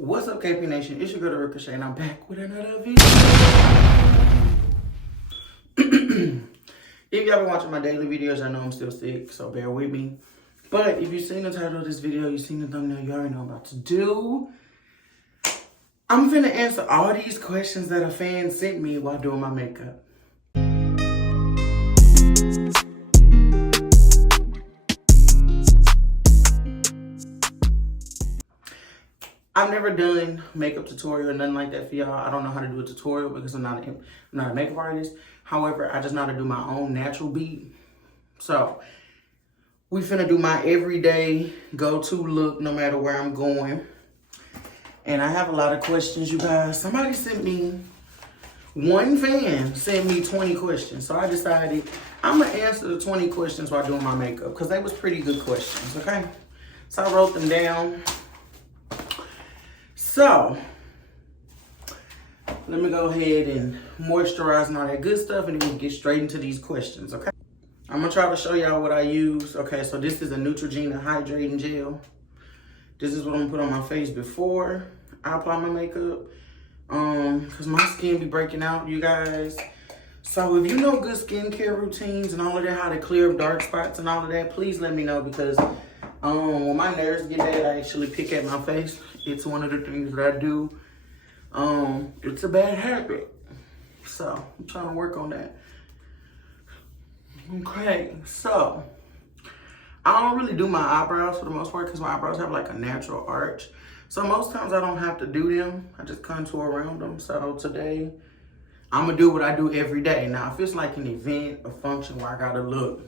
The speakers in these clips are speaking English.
What's up, KPNation? It's your girl, TheRealKreShai, and I'm back with another video. If y'all been watching my daily videos, I know I'm still sick, so bear with me. But if you've seen the title of this video, you've seen the thumbnail, you already know what I'm about to do. I'm finna answer all these questions that a fan sent me while doing my makeup. I've never done makeup tutorial or nothing like that for y'all. I don't know how to do a tutorial because I'm not a makeup artist. However, I just know how to do my own natural beat. So we finna do my everyday go-to look no matter where I'm going. And I have a lot of questions, you guys. Somebody sent me, one fan sent me 20 questions. So I decided I'm gonna answer the 20 questions while doing my makeup because they was pretty good questions, okay? So I wrote them down. So, let me go ahead and moisturize and all that good stuff, and then we'll get straight into these questions, okay? I'm gonna try to show y'all what I use. Okay, so this is a Neutrogena hydrating gel. This is what I'm gonna put on my face before I apply my makeup. Cause my skin be breaking out, you guys. So if you know good skincare routines and all of that, how to clear up dark spots and all of that, please let me know because when my nerves get bad, I actually pick at my face. It's one of the things that I do. It's a bad habit. So I'm trying to work on that. Okay, so I don't really do my eyebrows for the most part because my eyebrows have like a natural arch. So most times I don't have to do them. I just contour around them. So today I'm gonna do what I do every day. Now if it's like an event, a function where I gotta look,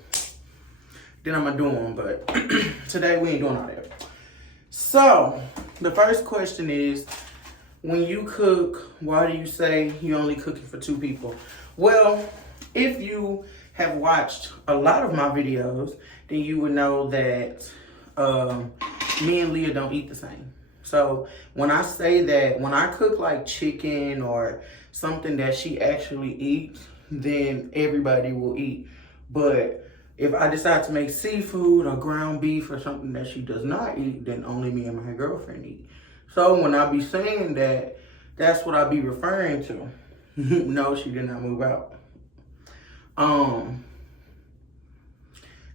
then I'm gonna do them. But today we ain't doing all that. So the first question is, when you cook, why do you say you're only cooking for 2 people? Well, if you have watched a lot of my videos, then you would know that me and Leah don't eat the same. So when I say that, when I cook like chicken or something that she actually eats, then everybody will eat. But if I decide to make seafood or ground beef or something that she does not eat, then only me and my girlfriend eat. So when I be saying that, that's what I be referring to. No, she did not move out.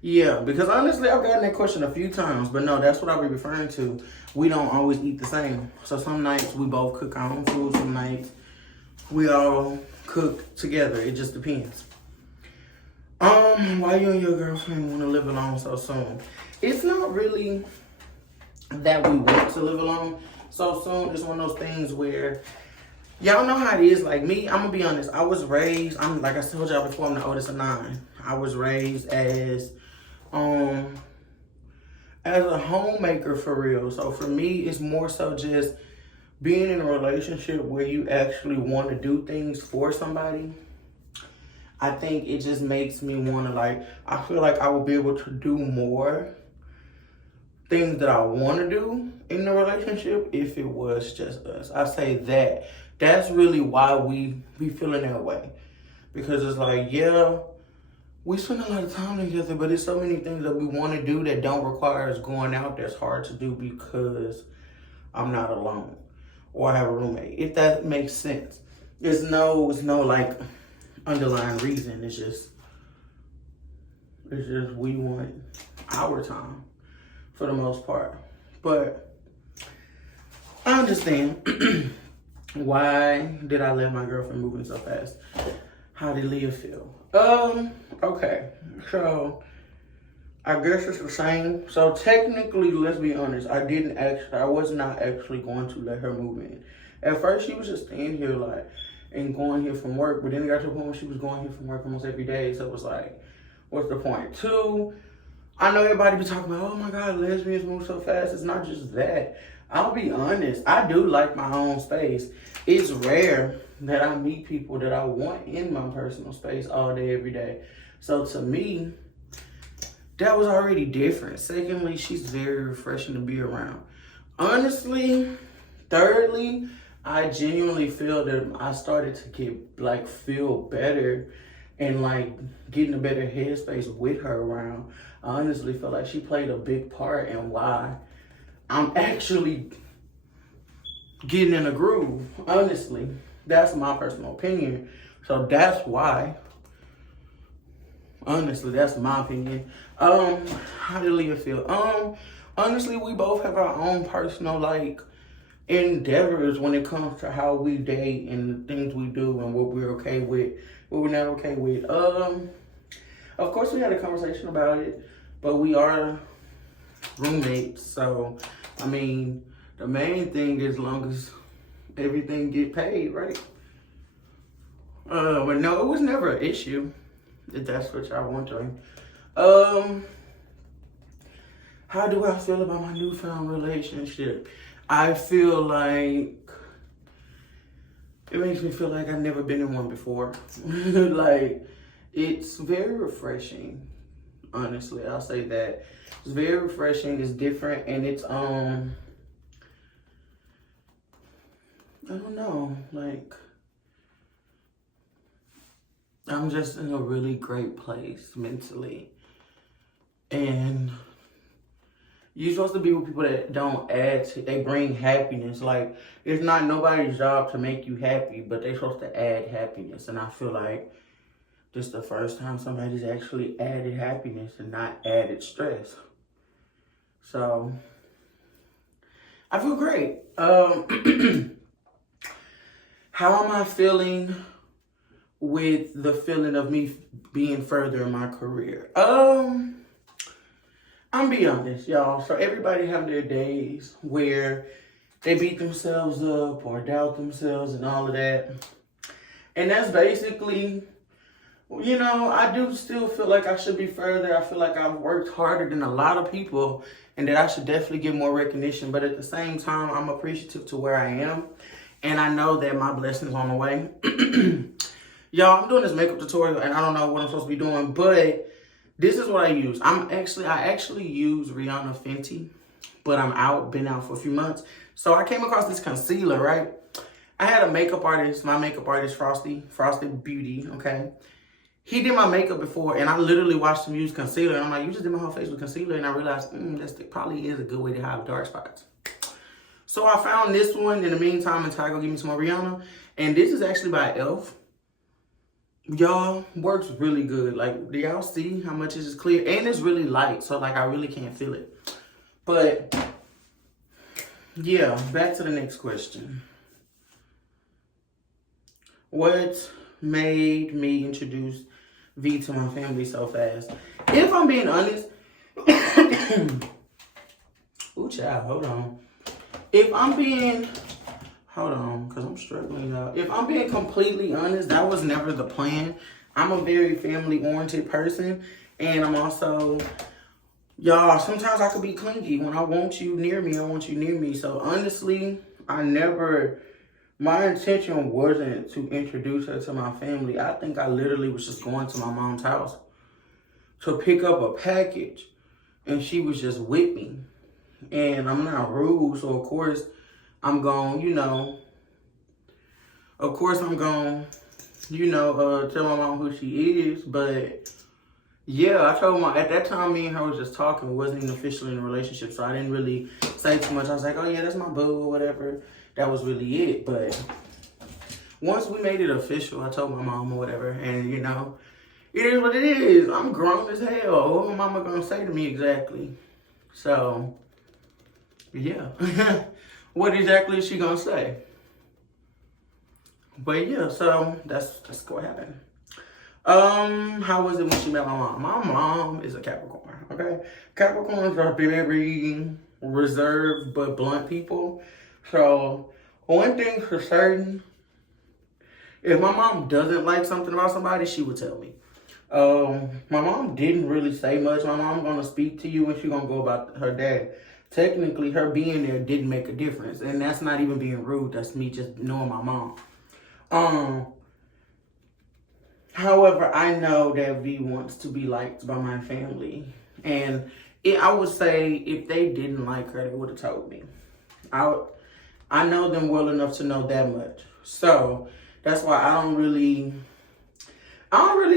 Yeah, because honestly, I've gotten that question a few times, but no, that's what I be referring to. We don't always eat the same. So some nights we both cook our own food, some nights we all cook together. It just depends. Why you and your girlfriend want to live alone so soon? It's not really that we want to live alone so soon. It's one of those things where y'all know how it is. Like me, I'm gonna be honest. I was raised. Like I told y'all before, I'm the oldest of 9. I was raised as a homemaker for real. So for me, it's more so just being in a relationship where you actually want to do things for somebody. I think it just makes me want to I feel like I will be able to do more things that I want to do in the relationship if it was just us. I say that. That's really why we be feeling that way. Because it's like, yeah, we spend a lot of time together, but there's so many things that we want to do that don't require us going out that's hard to do because I'm not alone or I have a roommate, if that makes sense. It's no like underlying reason. It's just we want our time for the most part. But I understand. Why did I let my girlfriend move in so fast? How did Leah feel? Okay, so I guess it's the same. So technically, let's be honest, I was not actually going to let her move in. At first she was just staying here and going here from work, but then it got to the point where she was going here from work almost every day. So it was like, what's the point? 2, I know everybody be talking about, oh my God, lesbians move so fast. It's not just that. I'll be honest, I do like my own space. It's rare that I meet people that I want in my personal space all day, every day. So to me, that was already different. Secondly, she's very refreshing to be around. Honestly, thirdly, I genuinely feel that I started to get feel better and get in a better headspace with her around. I honestly feel like she played a big part in why I'm actually getting in a groove. Honestly, that's my personal opinion. So that's why. Honestly, that's my opinion. How did Leah feel? Honestly, we both have our own personal like endeavors when it comes to how we date and the things we do and what we're okay with, what we're not okay with. Of course we had a conversation about it, but we are roommates, so I mean the main thing is, as long as everything get paid, right? But no, it was never an issue, if that's what y'all wondering. How do I feel about my newfound relationship? I feel like it makes me feel like I've never been in one before. Like, it's very refreshing. Honestly, I'll say that. It's very refreshing, it's different, and it's, I don't know, like, I'm just in a really great place mentally. And you're supposed to be with people that don't add to, they bring happiness. Like, it's not nobody's job to make you happy, but they're supposed to add happiness. And I feel like this is the first time somebody's actually added happiness and not added stress. So, I feel great. How am I feeling with the feeling of me being further in my career? I'm be honest, y'all. So everybody have their days where they beat themselves up or doubt themselves and all of that. And that's basically, you know, I do still feel like I should be further. I feel like I've worked harder than a lot of people and that I should definitely get more recognition. But at the same time, I'm appreciative to where I am. And I know that my blessing's on the way. Y'all, I'm doing this makeup tutorial and I don't know what I'm supposed to be doing, but this is what I use. I actually use Rihanna Fenty, but been out for a few months. So I came across this concealer, right? I had a makeup artist, my makeup artist, Frosty Beauty, okay? He did my makeup before, and I literally watched him use concealer, and I'm like, you just did my whole face with concealer, and I realized, that probably is a good way to hide dark spots. So I found this one in the meantime until I go get me some more Rihanna, and this is actually by e.l.f. Y'all, works really good. Like, do y'all see how much is clear? And it's really light, so like I really can't feel it. But yeah, back to the next question. What made me introduce V to my family so fast? If I'm being honest, ooh child, hold on. Hold on, because I'm struggling out. If I'm being completely honest, that was never the plan. I'm a very family-oriented person, and I'm also, y'all, sometimes I could be clingy. When I want you near me, I want you near me. So honestly, my intention wasn't to introduce her to my family. I think I literally was just going to my mom's house to pick up a package, and she was just with me. And I'm not rude, so of course, I'm going, tell my mom who she is. But yeah, I told at that time, me and her was just talking, wasn't even officially in a relationship. So I didn't really say too much. I was like, oh yeah, that's my boo or whatever. That was really it. But once we made it official, I told my mom or whatever. And it is what it is. I'm grown as hell. What my mama gonna say to me exactly? So yeah. What exactly is she gonna say? But yeah, so that's what happened. How was it when she met my mom? My mom is a Capricorn, okay? Capricorns are very reserved but blunt people. So one thing for certain, if my mom doesn't like something about somebody, she would tell me. My mom didn't really say much. My mom gonna speak to you and she gonna go about her dad. Technically, her being there didn't make a difference. And that's not even being rude. That's me just knowing my mom. However, I know that V wants to be liked by my family. And I would say if they didn't like her, they would have told me. I know them well enough to know that much. So that's why I don't really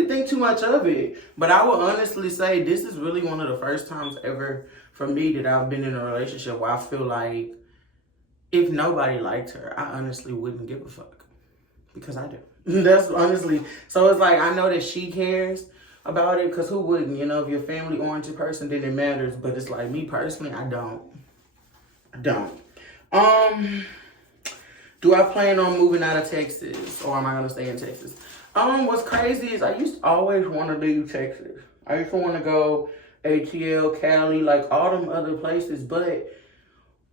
think too much of it. But I will honestly say this is really one of the first times ever for me that I've been in a relationship where I feel like if nobody liked her, I honestly wouldn't give a fuck. Because I do. That's honestly, so it's like, I know that she cares about it, because who wouldn't? You know, if you're a family-oriented person, then it matters. But it's like, me personally, I don't. Do I plan on moving out of Texas, or am I gonna stay in Texas? What's crazy is I used to always want to leave Texas. I used to want to go ATL, Cali, like all them other places. But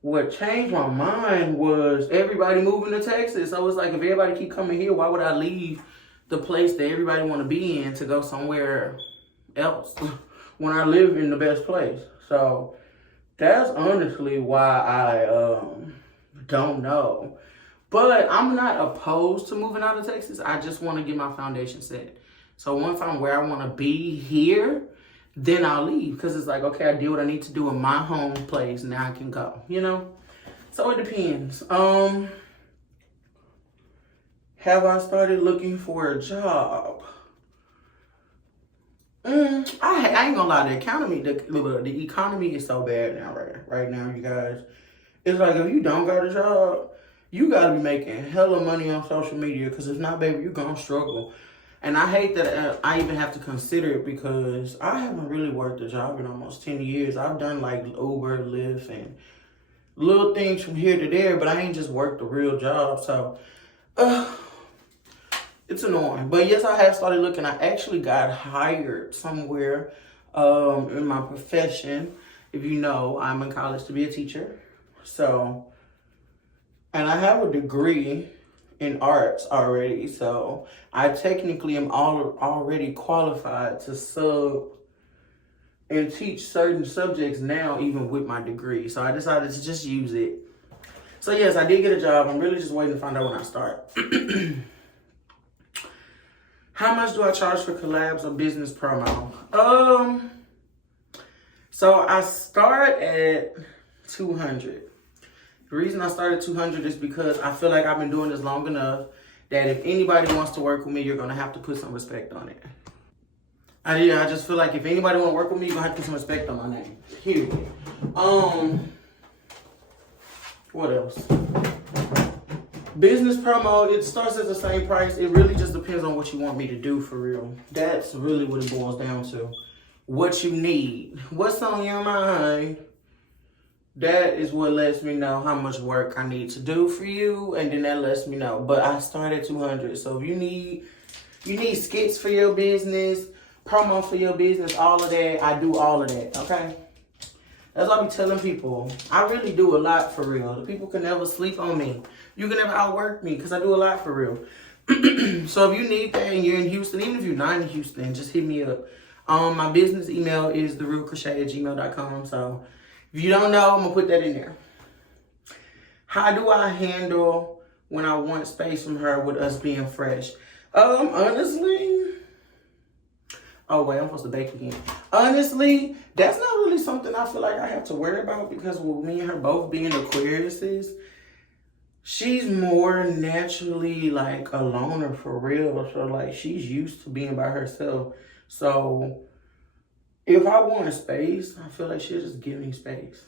what changed my mind was everybody moving to Texas. So it's like, if everybody keep coming here, why would I leave the place that everybody want to be in to go somewhere else when I live in the best place? So that's honestly why I don't know. But I'm not opposed to moving out of Texas. I just want to get my foundation set. So once I'm where I want to be here, then I'll leave. Because it's like, okay, I did what I need to do in my home place. Now I can go, you know? So it depends. Have I started looking for a job? I ain't gonna lie, the economy is so bad now, right now, you guys. It's like, if you don't got a job, you gotta be making hella money on social media, because if not, baby, you're gonna struggle. And I hate that I even have to consider it, because I haven't really worked a job in almost 10 years. I've done like Uber, Lyft, and little things from here to there, but I ain't just worked a real job. So, it's annoying. But yes, I have started looking. I actually got hired somewhere in my profession. If you know, I'm in college to be a teacher. So, and I have a degree in arts already. So I technically am already qualified to sub and teach certain subjects now, even with my degree. So I decided to just use it. So yes, I did get a job. I'm really just waiting to find out when I start. How much do I charge for collabs or business promo? So I start at 200. The reason I started 200 is because I feel like I've been doing this long enough that if anybody wants to work with me, you're gonna have to put some respect on it. I just feel like if anybody want to work with me, you're gonna have to put some respect on my name. Period. What else? Business promo, it starts at the same price. It really just depends on what you want me to do, for real. That's really what it boils down to. What you need. What's on your mind? That is what lets me know how much work I need to do for you, and then that lets me know. But I start at 200. So if you need skits for your business, promo for your business, all of that, I do all of that, okay? That's what I be telling people. I really do a lot, for real. The people can never sleep on me. You can never outwork me, because I do a lot, for real. So if you need that and you're in Houston, even if you're not in Houston, just hit me up. My business email is TheRealKreShai@gmail.com. So if you don't know, I'm going to put that in there. How do I handle when I want space from her with us being fresh? Honestly... Oh, wait, I'm supposed to bake again. Honestly, that's not really something I feel like I have to worry about, because with me and her both being Aquariuses, she's more naturally like a loner, for real. So like, she's used to being by herself. So if I want space, I feel like she'll just give me space.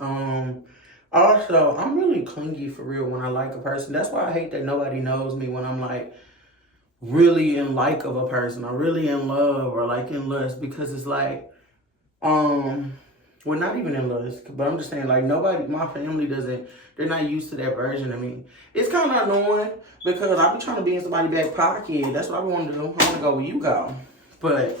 Also, I'm really clingy, for real, when I like a person. That's why I hate that nobody knows me when I'm like really in like of a person, or really in love, or like in lust, because it's like, well, not even in lust, but I'm just saying, like, nobody, my family doesn't, they're not used to that version of me. It's kind of annoying, because I be trying to be in somebody's back pocket. That's what I want to do. I want to go where you go. But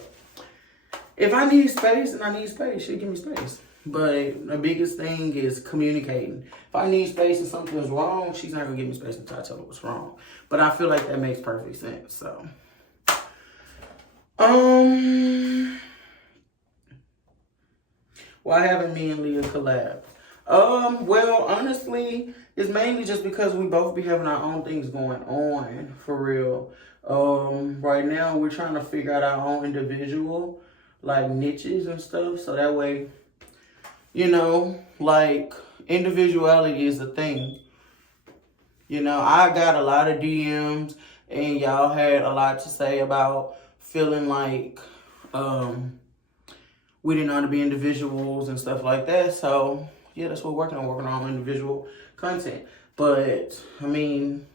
if I need space, and I need space, she'll give me space. But the biggest thing is communicating. If I need space and something's wrong, she's not going to give me space until I tell her what's wrong. But I feel like that makes perfect sense. So, why haven't me and Leah collabed? Well, honestly, it's mainly just because we both be having our own things going on, for real. Right now, we're trying to figure out our own individual, like, niches and stuff. So that way, you know, like, individuality is a thing. You know, I got a lot of DMs, and y'all had a lot to say about feeling like we didn't know how to be individuals and stuff like that. So, yeah, that's what we're working on individual. content. But, I mean,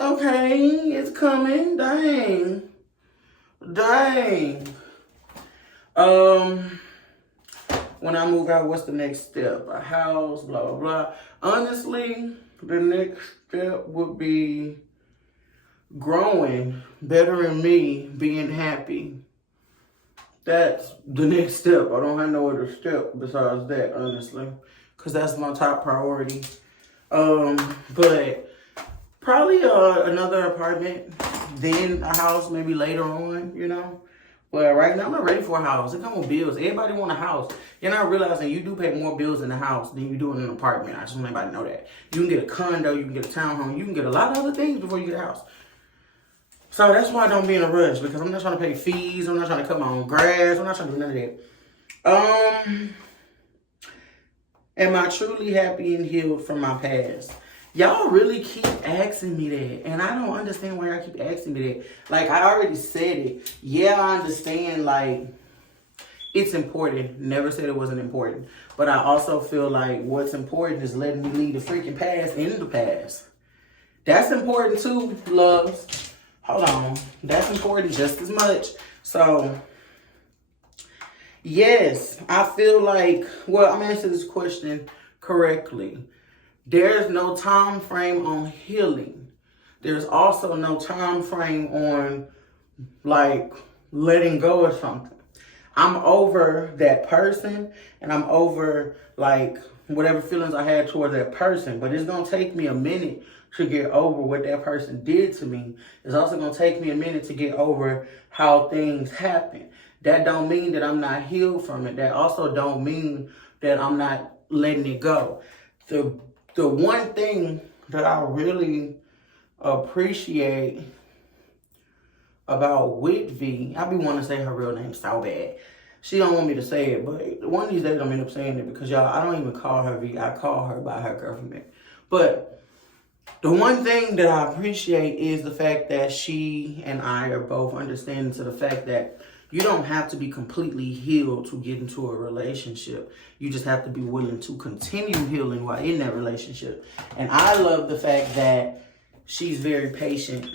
okay, it's coming. Dang. When I move out, what's the next step? A house, blah, blah, blah. Honestly, the next step would be growing, bettering me, being happy. That's the next step. I don't have no other step besides that, honestly, because that's my top priority. But probably another apartment, then a house, maybe later on, you know. But right now, I'm not ready for a house. It comes with bills. Everybody want a house. You're not realizing you do pay more bills in a house than you do in an apartment. I just want everybody to know that. You can get a condo, you can get a townhome, you can get a lot of other things before you get a house. So that's why I don't be in a rush, because I'm not trying to pay fees. I'm not trying to cut my own grass. I'm not trying to do none of that. Am I truly happy and healed from my past? Y'all really keep asking me that, and I don't understand why y'all keep asking me that. Like, I already said it. Yeah, I understand, like, it's important. Never said it wasn't important. But I also feel like what's important is letting me leave the freaking past in the past. That's important too, loves. Hold on. That's important just as much. So, yes, I feel like, well, I'm answering this question correctly. There's no time frame on healing. There's also no time frame on, like, letting go of something. I'm over that person, and I'm over, like, whatever feelings I had toward that person. But it's going to take me a minute to get over what that person did to me. It's also going to take me a minute to get over how things happen. That don't mean that I'm not healed from it. That also don't mean that I'm not letting it go. The one thing that I really appreciate about Whitvy, I be wanting to say her real name so bad. She don't want me to say it, but one of these days I'm end up saying it because, y'all, I don't even call her V. I call her by her government. But the one thing that I appreciate is the fact that she and I are both understanding to the fact that you don't have to be completely healed to get into a relationship. You just have to be willing to continue healing while in that relationship. And I love the fact that she's very patient.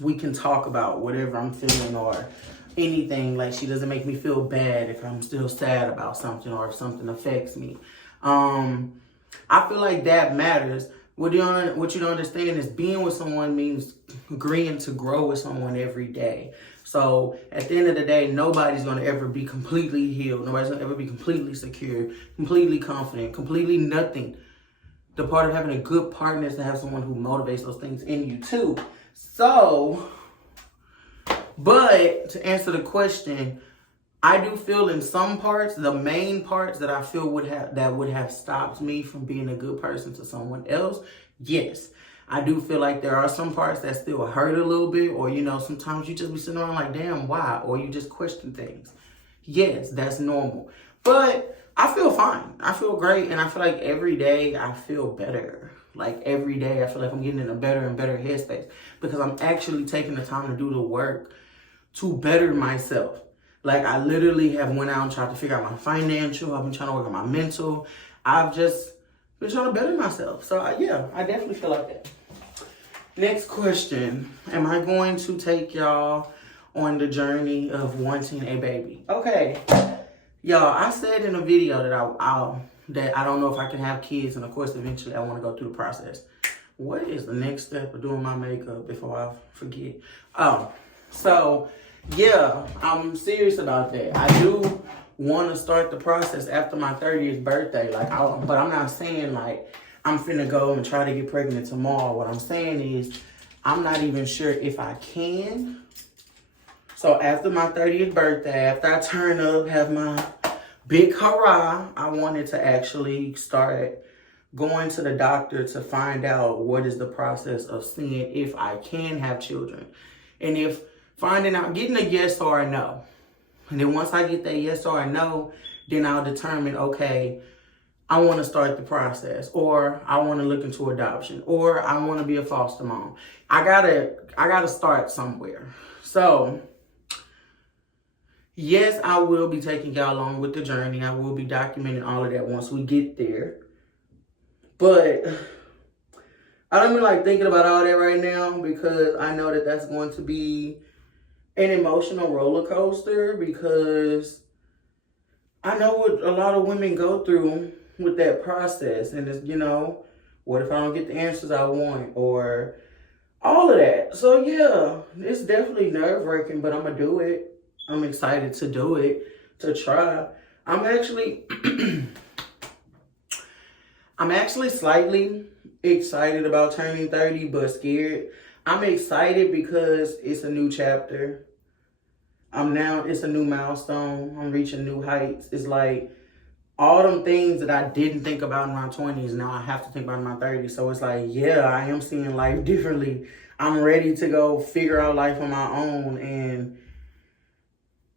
We can talk about whatever I'm feeling or anything. Like, she doesn't make me feel bad if I'm still sad about something or if something affects me. I feel like that matters. What you don't understand is being with someone means agreeing to grow with someone every day. So at the end of the day, nobody's going to ever be completely healed. Nobody's going to ever be completely secure, completely confident, completely nothing. The part of having a good partner is to have someone who motivates those things in you too. So, but to answer the question, I do feel in some parts, the main parts that I feel would have stopped me from being a good person to someone else, yes. I do feel like there are some parts that still hurt a little bit, or, you know, sometimes you just be sitting around like, damn, why? Or you just question things. Yes, that's normal. But I feel fine. I feel great, and I feel like every day I feel better. Like, every day I feel like I'm getting in a better and better headspace because I'm actually taking the time to do the work to better myself. Like, I literally have went out and tried to figure out my financial. I've been trying to work on my mental. I've just been trying to better myself. So, yeah, I definitely feel like that. Next question. Am I going to take y'all on the journey of wanting a baby? Okay. Y'all, I said in a video that I don't know if I can have kids. And, of course, eventually I want to go through the process. What is the next step of doing my makeup before I forget? So, yeah, I'm serious about that. I do want to start the process after my 30th birthday. But I'm not saying, like, I'm finna go and try to get pregnant tomorrow. What I'm saying is I'm not even sure if I can. So after my 30th birthday, after I turn up, have my big hurrah, I wanted to actually start going to the doctor to find out what is the process of seeing if I can have children. And if finding out, getting a yes or a no. And then once I get that yes or a no, then I'll determine, okay, I want to start the process, or I want to look into adoption, or I want to be a foster mom. I gotta start somewhere. So, yes, I will be taking y'all along with the journey. I will be documenting all of that once we get there. But I don't even like thinking about all that right now because I know that that's going to be an emotional roller coaster because I know what a lot of women go through with that process. And it's, you know, what if I don't get the answers I want or all of that. So yeah, it's definitely nerve-wracking, but I'm going to do it. I'm excited to do it, to try. I'm actually slightly excited about turning 30, but scared. I'm excited because it's a new chapter. It's a new milestone. I'm reaching new heights. It's like all them things that I didn't think about in my 20s, now I have to think about in my 30s. So it's like, yeah, I am seeing life differently. I'm ready to go figure out life on my own and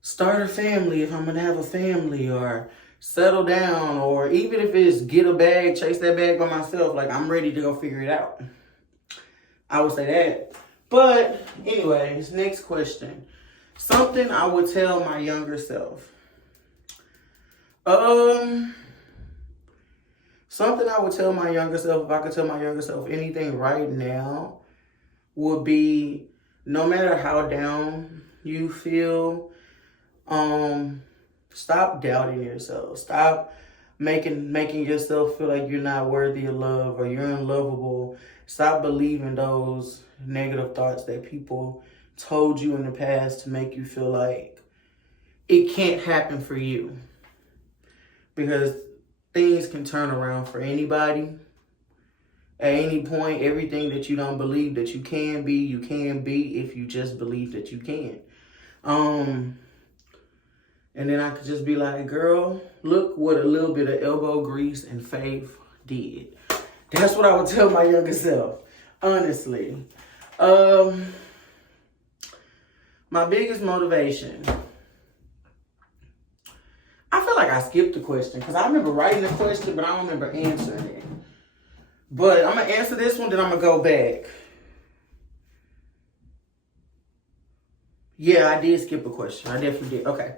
start a family if I'm going to have a family, or settle down, or even if it's get a bag, chase that bag by myself. Like, I'm ready to go figure it out. I would say that. But anyways, next question. Something I would tell my younger self. Something I would tell my younger self, if I could tell my younger self anything right now, would be no matter how down you feel, stop doubting yourself. Stop making yourself feel like you're not worthy of love or you're unlovable. Stop believing those negative thoughts that people told you in the past to make you feel like it can't happen for you. Because things can turn around for anybody. At any point, everything that you don't believe that you can be if you just believe that you can. And then I could just be like, girl, look what a little bit of elbow grease and faith did. That's what I would tell my younger self, honestly. My biggest motivation. I feel like I skipped the question because I remember writing the question, but I don't remember answering it. But I'm going to answer this one, then I'm going to go back. Yeah, I did skip a question. I definitely did. Okay.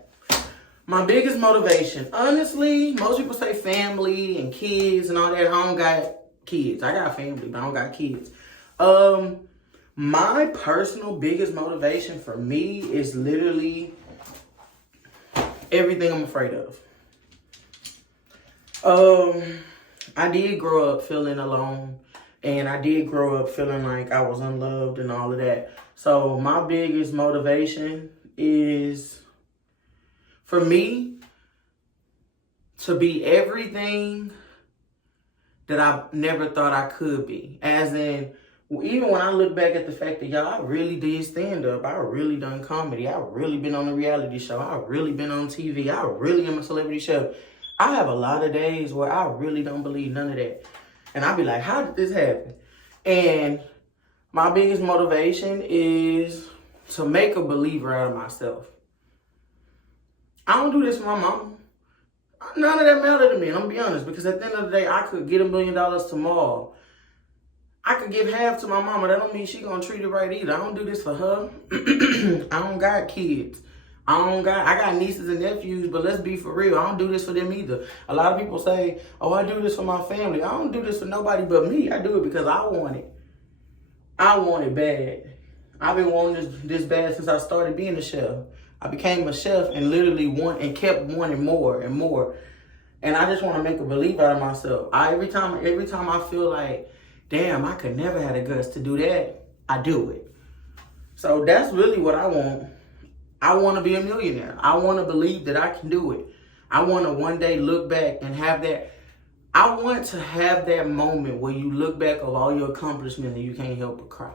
My biggest motivation. Honestly, most people say family and kids and all that. I don't got kids. I got family, but I don't got kids. My personal biggest motivation for me is literally everything I'm afraid of. I did grow up feeling alone, and I did grow up feeling like I was unloved and all of that. So my biggest motivation is for me to be everything that I never thought I could be. As in, even when I look back at the fact that, y'all, I really did stand up. I really done comedy. I really been on a reality show. I really been on TV. I really am a celebrity chef. I have a lot of days where I really don't believe none of that. And I be like, how did this happen? And my biggest motivation is to make a believer out of myself. I don't do this for my mama. None of that matter to me, and I'm gonna be honest, because at the end of the day, I could get $1 million tomorrow. I could give half to my mama. That don't mean she gonna treat it right either. I don't do this for her. I don't got kids. I got nieces and nephews, but let's be for real. I don't do this for them either. A lot of people say, oh, I do this for my family. I don't do this for nobody but me. I do it because I want it. I want it bad. I've been wanting this bad since I started being a chef. I became a chef and literally kept wanting more and more. And I just want to make a believe out of myself. Every time I feel like, damn, I could never have the guts to do that, I do it. So that's really what I want. I want to be a millionaire. I want to believe that I can do it. I want to one day look back and have that. I want to have that moment where you look back of all your accomplishments and you can't help but cry.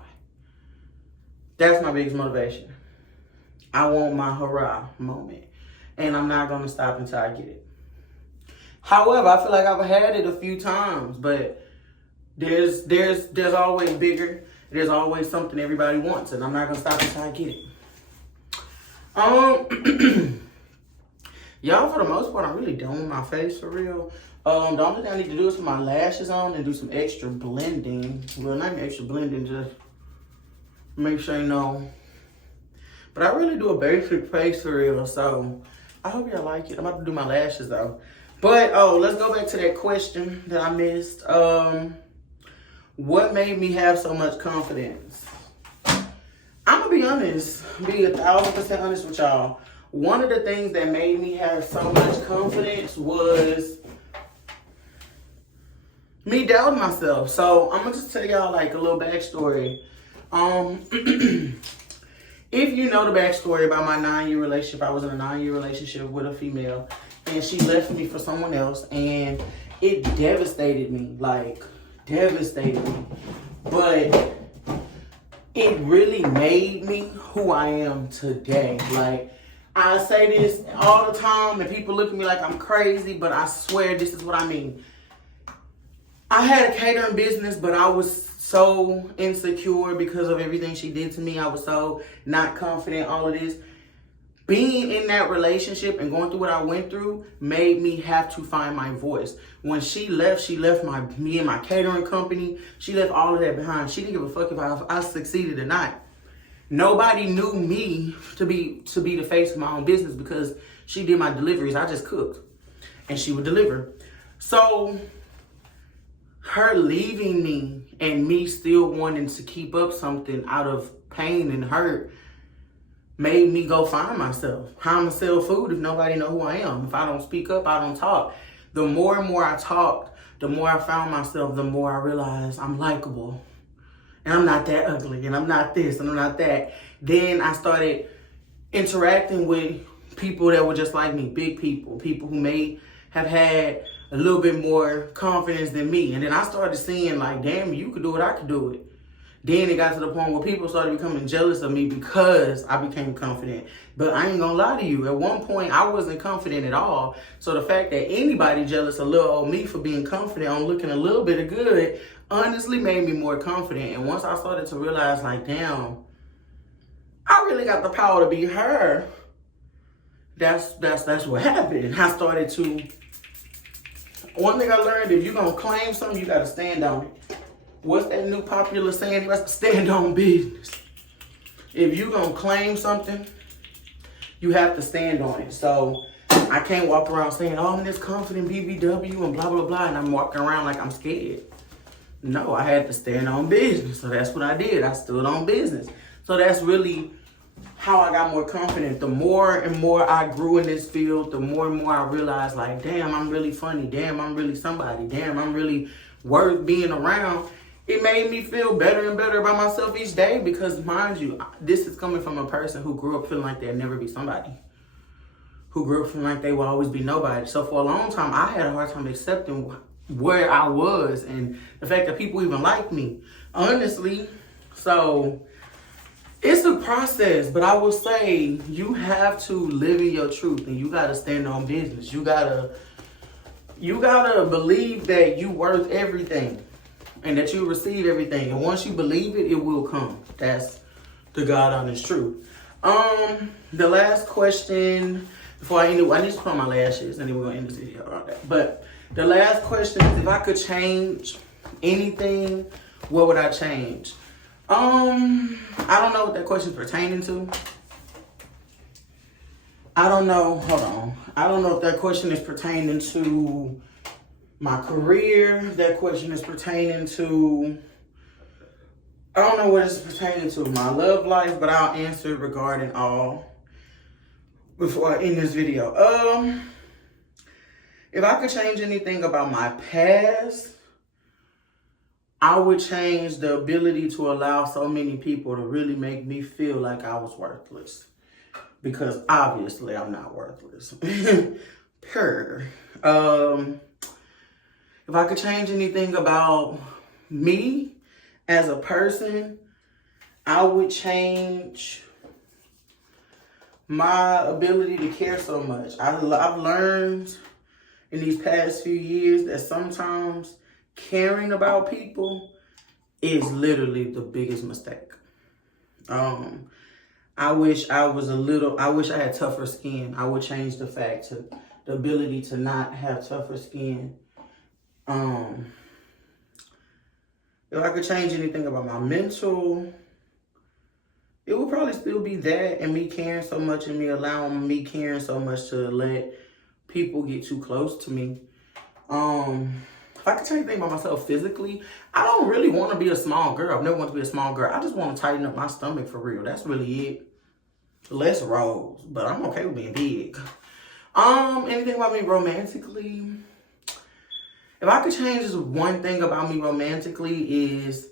That's my biggest motivation. I want my hurrah moment. And I'm not going to stop until I get it. However, I feel like I've had it a few times, but there's always bigger. There's always something everybody wants, and I'm not going to stop until I get it. Y'all, for the most part, I'm really done with my face for real. The only thing I need to do is put my lashes on and do some extra blending. Well, not even extra blending, just make sure you know. But I really do a basic face for real, so I hope y'all like it. I'm about to do my lashes though. But, let's go back to that question that I missed. What made me have so much confidence? I'm gonna be honest, be 1,000% honest with y'all. One of the things that made me have so much confidence was me doubting myself. So I'm gonna just tell y'all like a little backstory. If you know the backstory about my 9-year relationship, I was in a 9-year relationship with a female, and she left me for someone else, and it devastated me, like devastated me. But it really made me who I am today. Like, I say this all the time, and people look at me like I'm crazy, but I swear this is what I mean. I had a catering business, but I was so insecure because of everything she did to me. I was so not confident, all of this. Being in that relationship and going through what I went through made me have to find my voice. When she left me and my catering company. She left all of that behind. She didn't give a fuck if I succeeded or not. Nobody knew me to be the face of my own business because she did my deliveries. I just cooked and she would deliver. So her leaving me and me still wanting to keep up something out of pain and hurt made me go find myself. How I'm gonna sell food if nobody know who I am? If I don't speak up, I don't talk. The more and more I talked, the more I found myself, the more I realized I'm likable. And I'm not that ugly, and I'm not this, and I'm not that. Then I started interacting with people that were just like me, big people, people who may have had a little bit more confidence than me. And then I started seeing like, damn, you could do it, I could do it. Then it got to the point where people started becoming jealous of me because I became confident. But I ain't gonna lie to you, at one point I wasn't confident at all. So the fact that anybody jealous of little old me for being confident on looking a little bit of good honestly made me more confident. And once I started to realize like, damn, I really got the power to be her. That's what happened. I started to, one thing I learned, if you're gonna claim something, you gotta stand on it. What's that new popular saying? You have to stand on business. If you're gonna claim something, you have to stand on it. So I can't walk around saying, oh, I'm this confident BBW and blah, blah, blah, and I'm walking around like I'm scared. No, I had to stand on business. So that's what I did. I stood on business. So that's really how I got more confident. The more and more I grew in this field, the more and more I realized like, damn, I'm really funny. Damn, I'm really somebody. Damn, I'm really worth being around. It made me feel better and better about myself each day because, mind you, this is coming from a person who grew up feeling like they'd never be somebody. Who grew up feeling like they will always be nobody. So for a long time, I had a hard time accepting where I was and the fact that people even like me. Honestly, so it's a process, but I will say you have to live in your truth and you gotta stand on business. You gotta believe that you worth everything and that you receive everything. And once you believe it, it will come. That's the God honest truth. The last question before I end it, I need to put on my lashes and then we're gonna end this video around that. But the last question is, if I could change anything, what would I change? I don't know what that question is pertaining to. I don't know. Hold on. I don't know if that question is pertaining to my career. That question is pertaining to, I don't know what it's pertaining to, my love life, but I'll answer it regarding all before I end this video. If I could change anything about my past, I would change the ability to allow so many people to really make me feel like I was worthless. Because obviously I'm not worthless. Purr. If I could change anything about me as a person, I would change my ability to care so much. I've learned in these past few years that sometimes caring about people is literally the biggest mistake. I wish I had tougher skin. I would change the fact to the ability to not have tougher skin. If I could change anything about my mental, it would probably still be that and me caring so much and me allowing me caring so much to let people get too close to me. if I could change anything about myself physically, I don't really want to be a small girl. I've never wanted to be a small girl. I just want to tighten up my stomach for real. That's really it. Less rolls, but I'm okay with being big. Anything about me romantically? If I could change just one thing about me romantically is,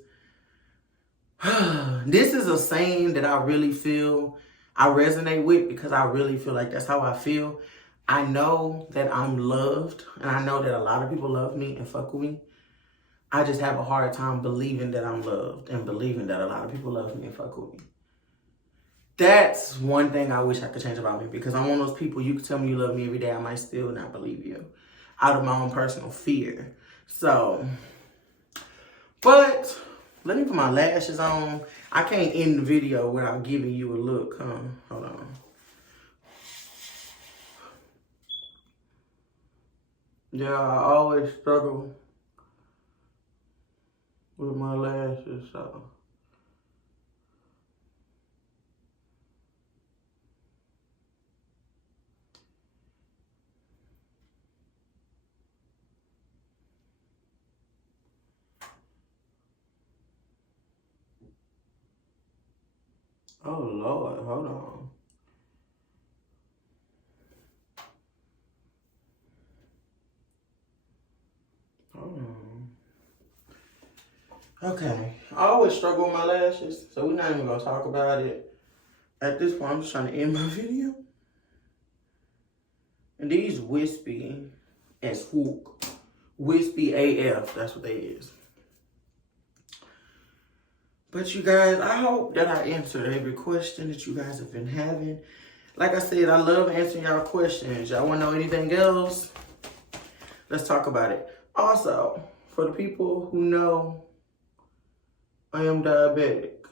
this is a saying that I really feel I resonate with because I really feel like that's how I feel. I know that I'm loved, and I know that a lot of people love me and fuck with me. I just have a hard time believing that I'm loved and believing that a lot of people love me and fuck with me. That's one thing I wish I could change about me, because I'm one of those people, you can tell me you love me every day, I might still not believe you out of my own personal fear. So, but let me put my lashes on. I can't end the video without giving you a look, huh? Hold on. Yeah, I always struggle with my lashes, so. Oh Lord, hold on. Hold on. Okay, I always struggle with my lashes, so we're not even gonna talk about it. At this point, I'm just trying to end my video. And these wispy and swoop. Wispy AF, that's what they is. But you guys, I hope that I answered every question that you guys have been having. Like I said, I love answering y'all questions. Y'all want to know anything else? Let's talk about it. Also, for the people who know I am diabetic,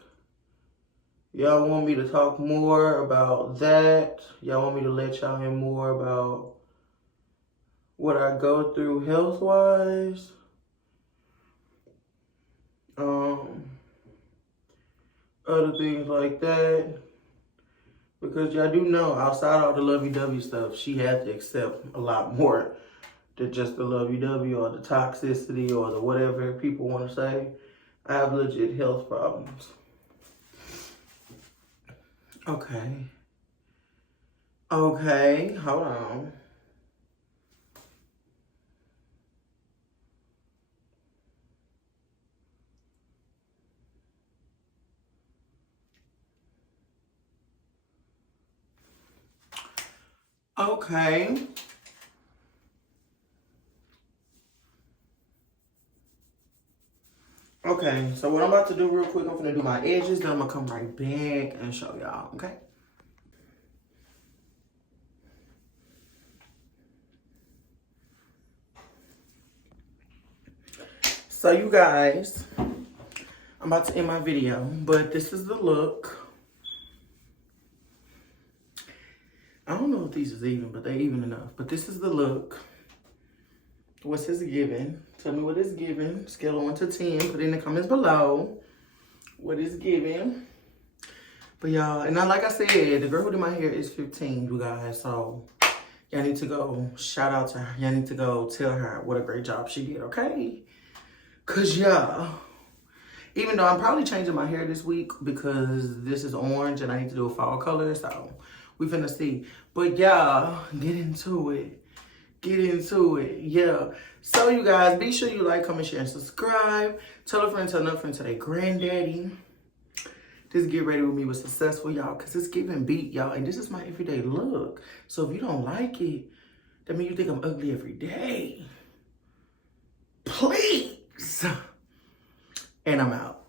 y'all want me to talk more about that? Y'all want me to let y'all hear more about what I go through health-wise? Other things like that. Because y'all do know, outside all the lovey-dovey stuff, she had to accept a lot more than just the lovey-dovey or the toxicity or the whatever people want to say. I have legit health problems. Okay. Okay, hold on. Okay. Okay, so what I'm about to do real quick, I'm gonna do my edges, then I'm gonna come right back and show y'all, okay? So you guys, I'm about to end my video, but this is the look. I don't know if these is even, but they're even enough. But this is the look. What's this giving? Tell me what it's giving. Scale of 1 to 10. Put it in the comments below. What it's giving. But y'all, and now, like I said, the girl who did my hair is 15, you guys. So y'all need to go shout out to her. Y'all need to go tell her what a great job she did, okay? Cause y'all, even though I'm probably changing my hair this week because this is orange and I need to do a fall color, so we finna see. But y'all, get into it. Get into it, yeah. So you guys, be sure you like, comment, share, and subscribe. Tell a friend, tell another friend, tell their granddaddy. Just get ready with me with successful, y'all, because it's giving beat, y'all. And this is my everyday look. So if you don't like it, that means you think I'm ugly every day. Please. And I'm out.